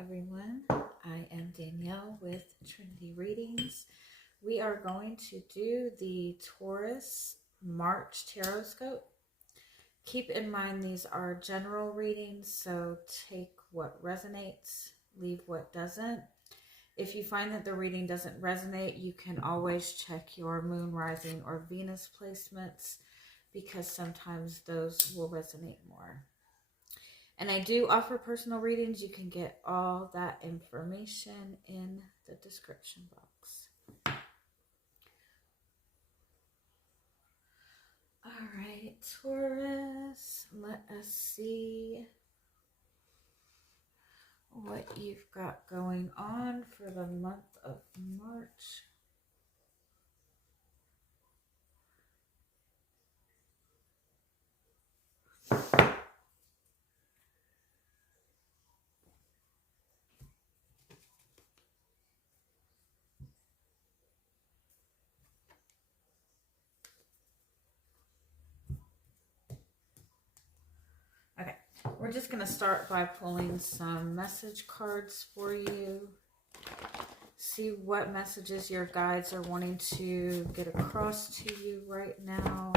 everyone. I am Danielle with Trinity Readings. We are going to do the Taurus March Tarotscope. Keep in mind these are general readings, so take what resonates, leave what doesn't. If you find that the reading doesn't resonate, you can always check your moon, rising, or Venus placements because sometimes those will resonate more. And I do offer personal readings. You can get all that information in the description box. All right, Taurus, let us see what you've got going on for the month of March. Okay, we're just going to start by pulling some message cards for you. See what messages your guides are wanting to get across to you right now.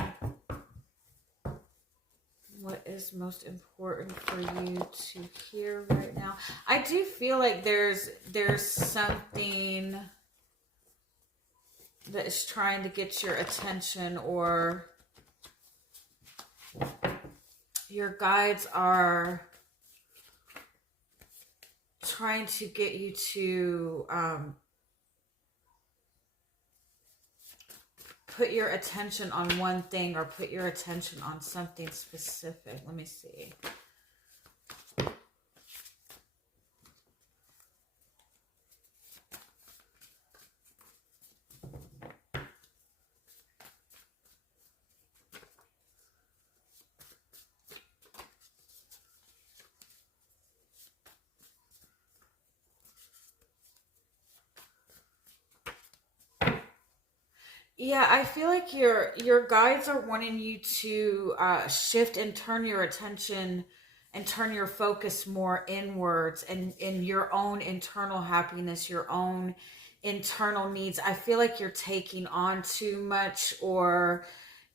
What is most important for you to hear right now? I do feel like there's something that is trying to get your attention, or your guides are trying to get you to put your attention on one thing, or put your attention on something specific. Let me see. Yeah, I feel like your guides are wanting you to shift and turn your attention and turn your focus more inwards, and in your own internal happiness, your own internal needs. I feel like you're taking on too much, or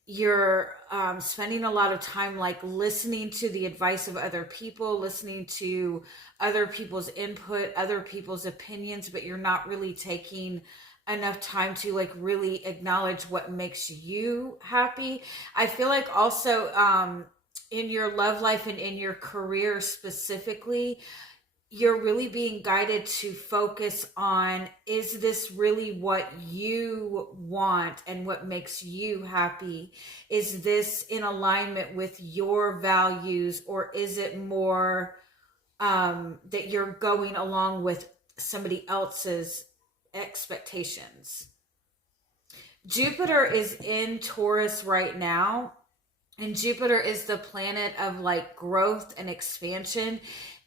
you're spending a lot of time like listening to the advice of other people, listening to other people's input, other people's opinions, but you're not really taking enough time to like really acknowledge what makes you happy. I feel like also in your love life and in your career specifically, you're really being guided to focus on, is this really what you want and what makes you happy? Is this in alignment with your values, or is it more that you're going along with somebody else's expectations? Jupiter is in Taurus right now, and Jupiter is the planet of like growth and expansion.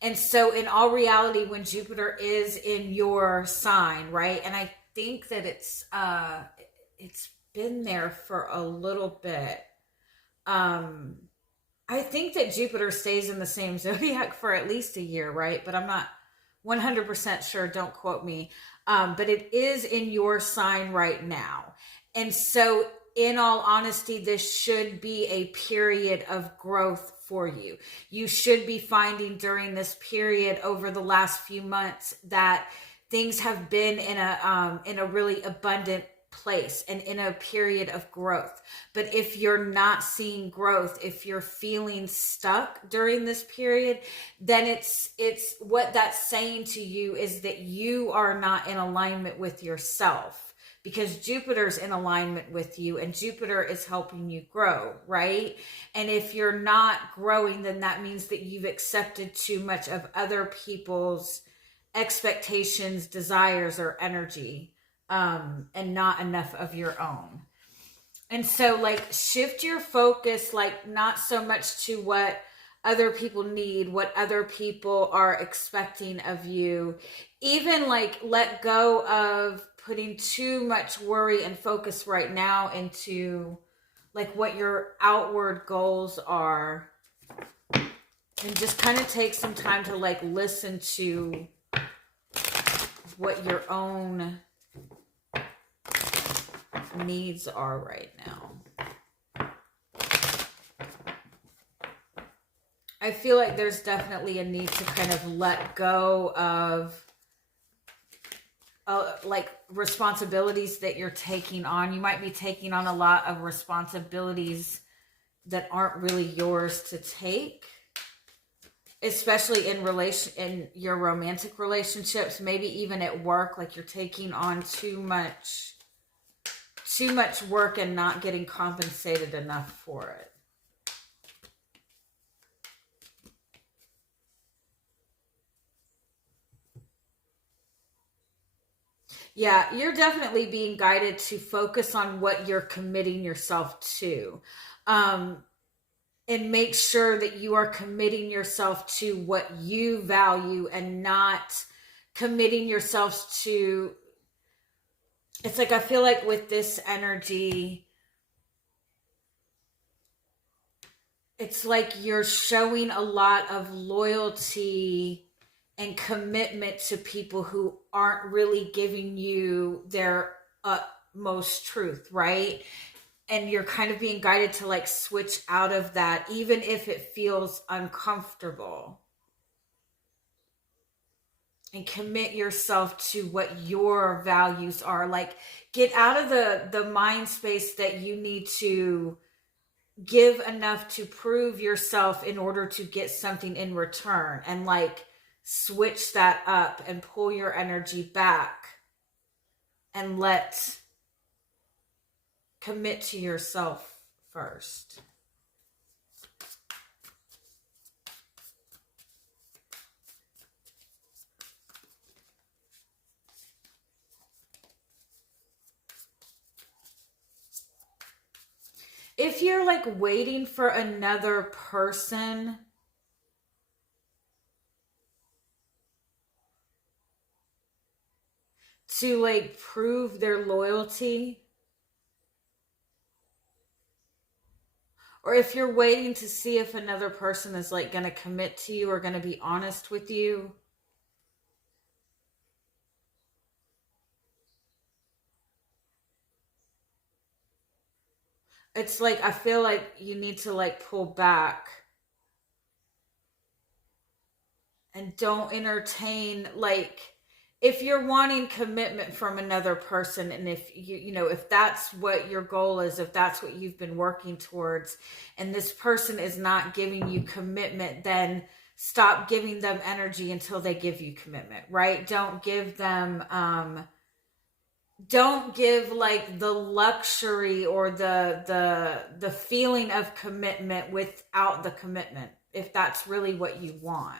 And so in all reality, when Jupiter is in your sign, right? And I think that it's been there for a little bit. I think that Jupiter stays in the same zodiac for at least a year, right? But I'm not 100% sure, don't quote me. But it is in your sign right now. And so in all honesty, this should be a period of growth for you. You should be finding during this period over the last few months that things have been in a really abundant place and in a period of growth. But if you're not seeing growth, if you're feeling stuck during this period, then it's what that's saying to you is that you are not in alignment with yourself, because Jupiter's in alignment with you and Jupiter is helping you grow, right? And if you're not growing, then that means that you've accepted too much of other people's expectations, desires, or energy. And not enough of your own. And so like shift your focus, like not so much to what other people need, what other people are expecting of you. Even like let go of putting too much worry and focus right now into like what your outward goals are, and just kind of take some time to like listen to what your own needs are right now. I feel like there's definitely a need to kind of let go of like responsibilities that you're taking on. You might be taking on a lot of responsibilities that aren't really yours to take, especially in your romantic relationships, maybe even at work. Like you're taking on too much work and not getting compensated enough for it. Yeah, you're definitely being guided to focus on what you're committing yourself to. And make sure that you are committing yourself to what you value and not committing yourself to... It's like, I feel like with this energy, it's like you're showing a lot of loyalty and commitment to people who aren't really giving you their utmost truth, right? And you're kind of being guided to like switch out of that, even if it feels uncomfortable. And commit yourself to what your values are. Like, get out of the mind space that you need to give enough to prove yourself in order to get something in return. And like, switch that up and pull your energy back and commit to yourself first. If you're like waiting for another person to like prove their loyalty, or if you're waiting to see if another person is like going to commit to you or going to be honest with you, it's like, I feel like you need to like pull back and don't entertain, like, if you're wanting commitment from another person, and if if that's what your goal is, if that's what you've been working towards, and this person is not giving you commitment, then stop giving them energy until they give you commitment, right? Don't give like the luxury or the feeling of commitment without the commitment, if that's really what you want.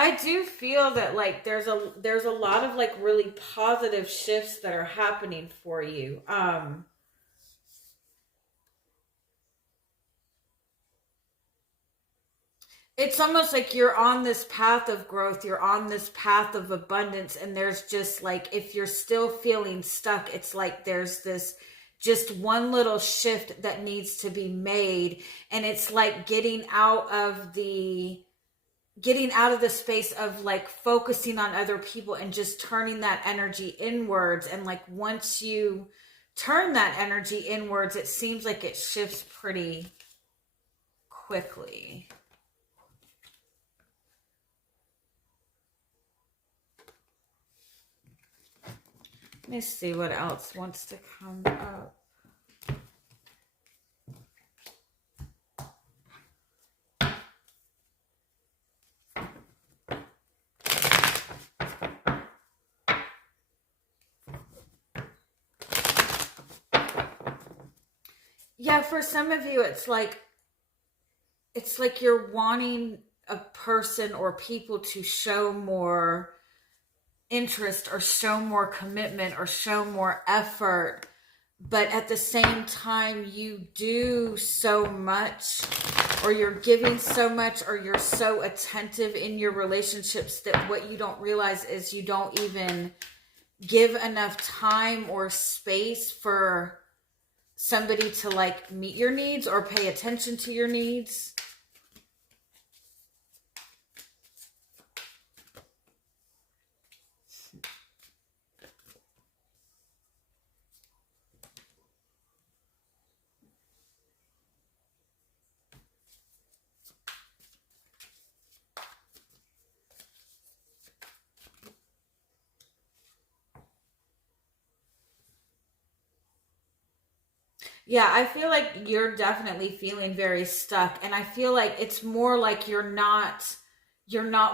I do feel that like there's a lot of like really positive shifts that are happening for you. It's almost like you're on this path of growth, you're on this path of abundance, and there's just like, if you're still feeling stuck, it's like there's this just one little shift that needs to be made, and it's like getting out of the space of like focusing on other people and just turning that energy inwards. And like, once you turn that energy inwards, it seems like it shifts pretty quickly. Let me see what else wants to come up. Yeah, for some of you, it's like you're wanting a person or people to show more interest or show more commitment or show more effort, but at the same time you do so much, or you're giving so much, or you're so attentive in your relationships that what you don't realize is you don't even give enough time or space for somebody to like meet your needs or pay attention to your needs. Yeah, I feel like you're definitely feeling very stuck, and I feel like it's more like you're not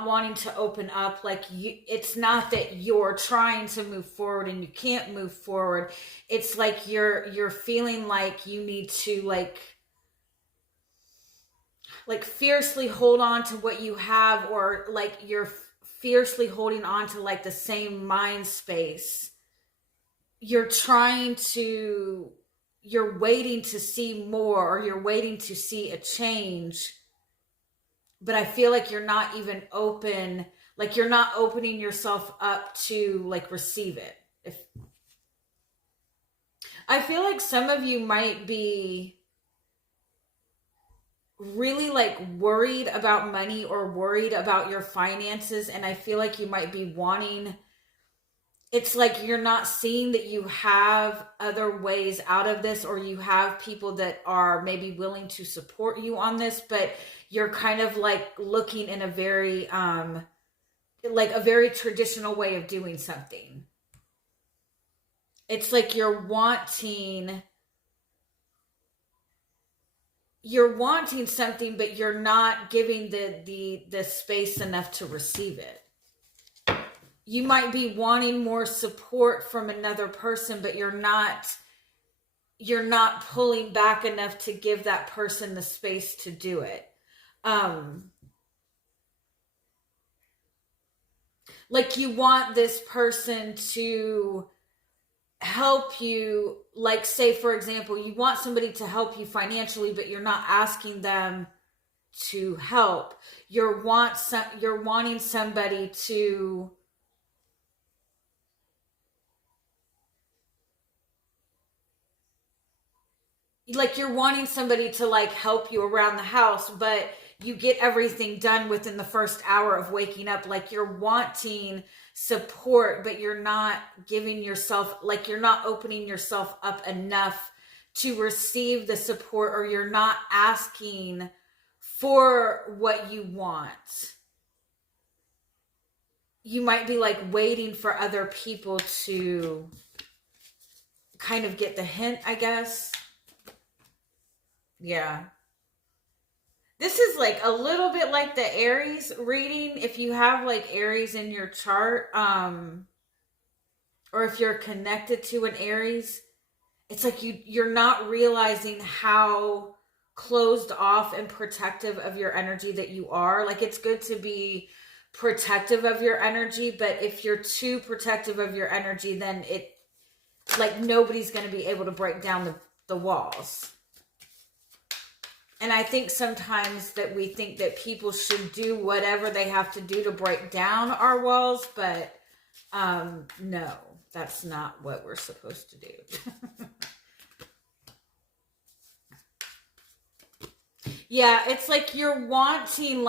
wanting to open up. Like it's not that you're trying to move forward and you can't move forward. It's like you're feeling like you need to like fiercely hold on to what you have, or like you're fiercely holding on to like the same mind space. You're trying to you're waiting to see more, or you're waiting to see a change, but I feel like you're not even open, like you're not opening yourself up to like receive it. If I feel like some of you might be really like worried about money or worried about your finances, and I feel like you might be wanting, it's like you're not seeing that you have other ways out of this, or you have people that are maybe willing to support you on this, but you're kind of like looking in a very like a very traditional way of doing something. It's like you're wanting something, but you're not giving the space enough to receive it. You might be wanting more support from another person, but you're not pulling back enough to give that person the space to do it. Like you want this person to help you, like say for example, you want somebody to help you financially, but you're not asking them to help. You're wanting somebody to, like you're wanting somebody to like help you around the house, but you get everything done within the first hour of waking up. Like you're wanting support, but you're not giving yourself, like you're not opening yourself up enough to receive the support, or you're not asking for what you want. You might be like waiting for other people to kind of get the hint, I guess. Yeah. This is like a little bit like the Aries reading. If you have like Aries in your chart, or if you're connected to an Aries, it's like you're not realizing how closed off and protective of your energy that you are. Like it's good to be protective of your energy, but if you're too protective of your energy, then it, like nobody's going to be able to break down the walls. And I think sometimes that we think that people should do whatever they have to do to break down our walls, but no, that's not what we're supposed to do. Yeah, it's like you're wanting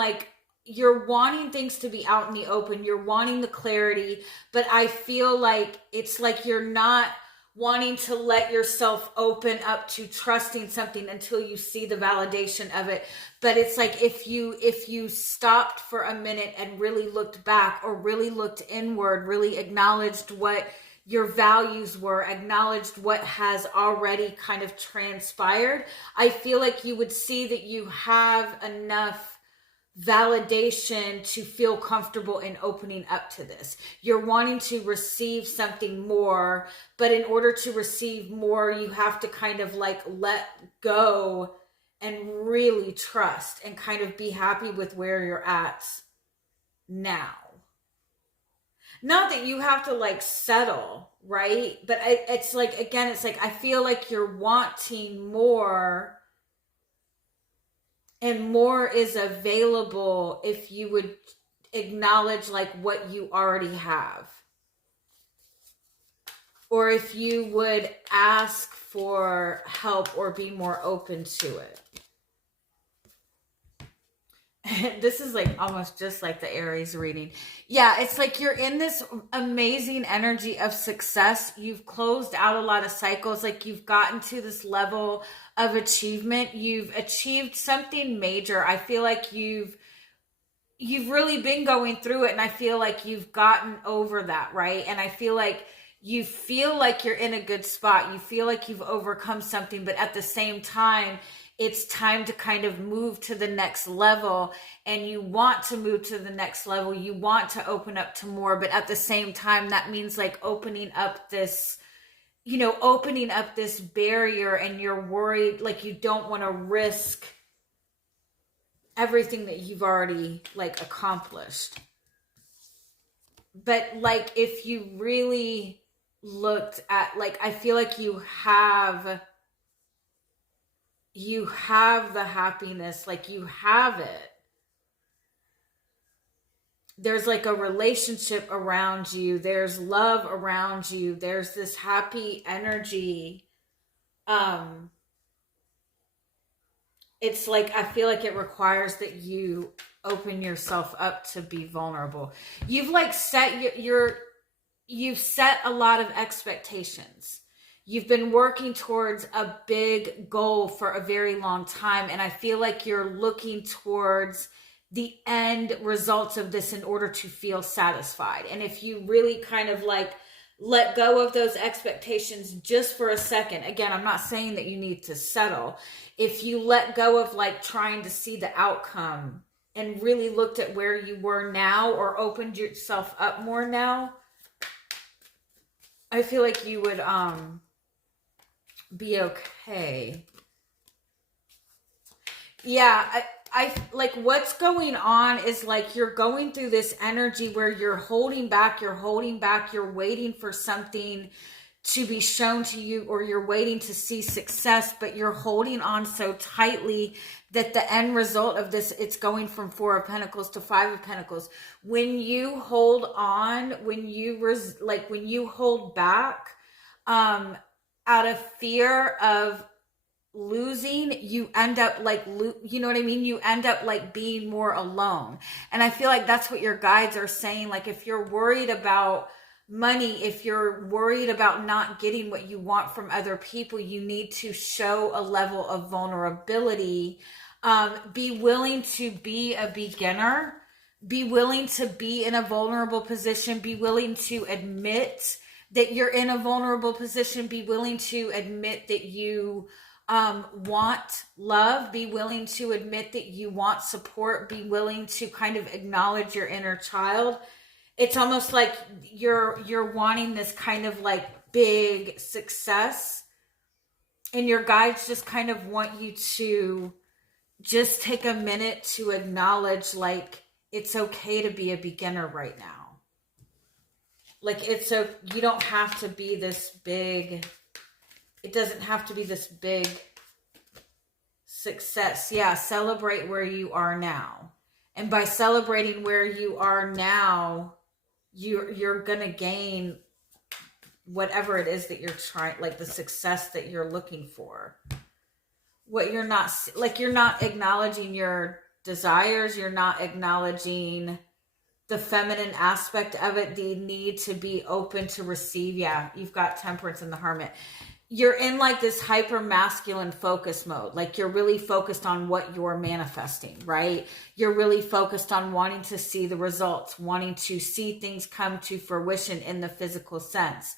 things to be out in the open. You're wanting the clarity, but I feel like it's like you're not wanting to let yourself open up to trusting something until you see the validation of it. But it's like if you stopped for a minute and really looked back, or really looked inward, really acknowledged what your values were, acknowledged what has already kind of transpired, I feel like you would see that you have enough validation to feel comfortable in opening up to this. You're wanting to receive something more, but in order to receive more, you have to kind of like let go and really trust and kind of be happy with where you're at now. Not that you have to like settle, right? But it's like, again, it's like I feel like you're wanting more, and more is available if you would acknowledge like what you already have. or if you would ask for help or be more open to it. This is like almost just like the Aries reading. Yeah, it's like you're in this amazing energy of success. You've closed out a lot of cycles. Like you've gotten to this level of achievement. You've achieved something major. I feel like you've really been going through it, and I feel like you've gotten over that, right? And I feel like you feel like you're in a good spot. You feel like you've overcome something, but at the same time, it's time to kind of move to the next level, and you want to move to the next level. You want to open up to more, but at the same time, that means like opening up this, opening up this barrier, and you're worried, like you don't want to risk everything that you've already like accomplished. But like if you really looked at, like, I feel like you have the happiness, like you have it. There's like a relationship around you, there's love around you, there's this happy energy. It's like, I feel like it requires that you open yourself up to be vulnerable. You've like set you've set a lot of expectations. You've been working towards a big goal for a very long time, and I feel like you're looking towards the end results of this in order to feel satisfied. And if you really kind of like let go of those expectations just for a second, again, I'm not saying that you need to settle. If you let go of like trying to see the outcome and really looked at where you were now, or opened yourself up more now, I feel like you would be okay. Yeah, I like what's going on is like you're going through this energy where you're holding back, you're waiting for something to be shown to you, or you're waiting to see success, but you're holding on so tightly that the end result of this, it's going from 4 of Pentacles to 5 of Pentacles. When you hold on, when you hold back out of fear of losing, you end up like, you know what I mean? You end up like being more alone. And I feel like that's what your guides are saying. Like if you're worried about money, if you're worried about not getting what you want from other people, you need to show a level of vulnerability. Be willing to be a beginner. Be willing to be in a vulnerable position. Be willing to admit that you're in a vulnerable position. Be willing to admit that you want love. Be willing to admit that you want support. Be willing to kind of acknowledge your inner child. It's almost like you're wanting this kind of like big success, and your guides just kind of want you to just take a minute to acknowledge like it's okay to be a beginner right now. Like you don't have to be this big. It doesn't have to be this big success. Yeah, celebrate where you are now. And by celebrating where you are now, you're going to gain whatever it is that you're trying, like the success that you're looking for. What you're not, like you're not acknowledging your desires, you're not acknowledging the feminine aspect of it, the need to be open to receive. Yeah, you've got Temperance and the Hermit. You're in like this hyper masculine focus mode. Like you're really focused on what you're manifesting, right? You're really focused on wanting to see the results, wanting to see things come to fruition in the physical sense.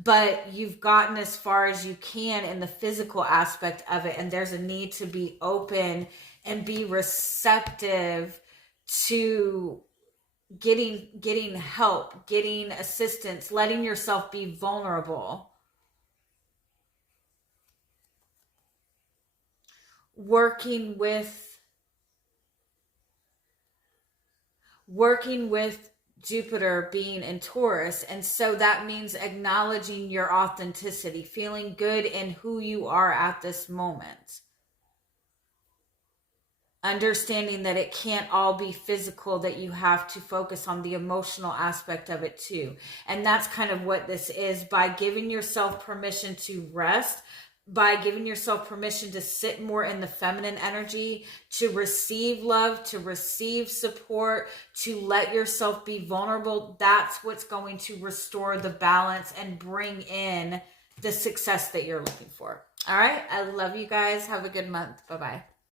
But you've gotten as far as you can in the physical aspect of it. And there's a need to be open and be receptive to getting help, getting assistance, letting yourself be vulnerable. Working with Jupiter being in Taurus. And so that means acknowledging your authenticity, feeling good in who you are at this moment. understanding that it can't all be physical, that you have to focus on the emotional aspect of it too. And that's kind of what this is, by giving yourself permission to rest, by giving yourself permission to sit more in the feminine energy, to receive love, to receive support, to let yourself be vulnerable. That's what's going to restore the balance and bring in the success that you're looking for. All right. I love you guys. Have a good month. Bye-bye.